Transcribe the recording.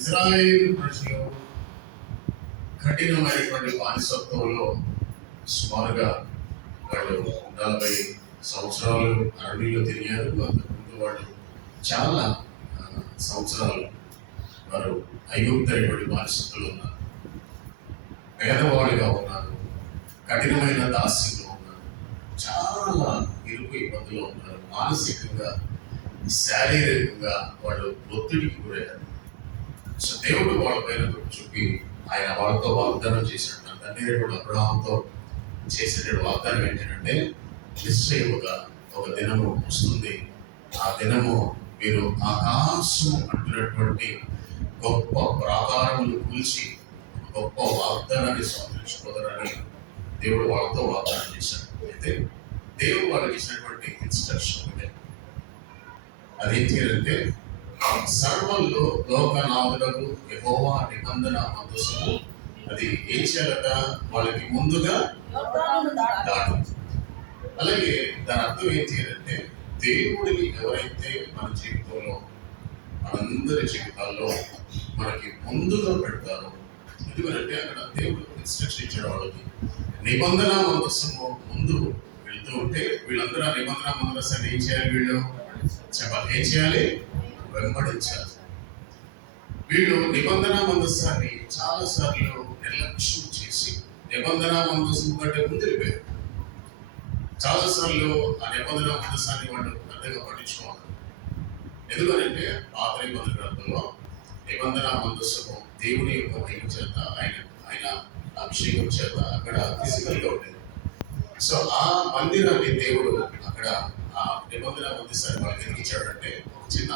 Israel ప్రజలు కఠినమైనటువంటి బానిసత్వంలో సుమారుగా వాళ్ళు 40 సంవత్సరాలు అరణ్యంలో తిరిగారు. అంతకుముందు వాళ్ళు చాలా సంవత్సరాలు వారు ఐగుప్తైనటువంటి బానిసత్తులు ఉన్నారు, పేదవాళ్ళుగా ఉన్నారు, కఠినమైన దాస్యంలో ఉన్నారు, చాలా ఇరుకు ఇబ్బందులు ఉన్నారు. మానసికంగా శారీరకంగా వాళ్ళు ఒత్తిడికి గురయ్యారు. సో దేవుడు వాళ్ళ పైన చూపి ఆయన వాళ్ళతో వాగ్దానం చేశాడు. తన తండ్రి కూడా అబ్రహాంతో చేసేటువంటి వాగ్దానం ఏంటంటే, నిశ్చయముగా ఒక దినము వస్తుంది, ఆ దినము మీరు ఆకాశము అంటున్నటువంటి గొప్ప ప్రాకారములు కూల్చి గొప్ప వాగ్దానాన్ని స్వాతంత్రించుకోదరని దేవుడు వాళ్ళతో వాగ్దానం చేశాడు. అయితే దేవుడు వాళ్ళకి ఇచ్చినటువంటి ఇన్స్ట్రక్షన్ ఉంది. అదేంటి అంటే, సర్వంలో లోకనాథులకు యెహోవా నిబంధన మందసము అది ఏం చేయాలట, వాళ్ళకి ముందుగా దాటు. అలాగే దాని అర్థం ఏంటి అంటే, దేవుడిని ఎవరైతే మన జీవితంలో మనందరి జీవితాల్లో మనకి ముందుగా పెడతారో, ఎందుకంటే అక్కడ దేవుడు ఇన్స్ట్రక్షన్ ఇచ్చాడు వాళ్ళకి. నిబంధన మందసము ముందు వెళ్తూ ఉంటే వీళ్ళందరూ ఆ నిబంధన మందసాన్ని ఏం చేయాలి, వీళ్ళు చెప్పాలి, ఏం చేయాలి, వెంబడించాలి. వీళ్ళు నిబంధన మందసాన్ని చాలా సార్లు నిర్లక్ష్యం చేసి నిబంధన మందసం కంటే ముందు వెళ్ళిపోయారు. చాలా సార్లు ఆ నిబంధన మందసాన్ని వాళ్ళు పెద్దగా పట్టించుకోవాలి. ఎందుకంటే పాత నిబంధన గ్రంథంలో నిబంధన మందసము దేవుని యొక్క మహిమ చేత ఆయన అభిషేకం చేత అక్కడ ఫిజికల్ గా ఉండేది. సో ఆ మందిరాన్ని దేవుడు అక్కడ ఆ నిబంధన మందసాన్ని వాళ్ళకి ఎందుకు ఇచ్చాడంటే, ఒక చిన్న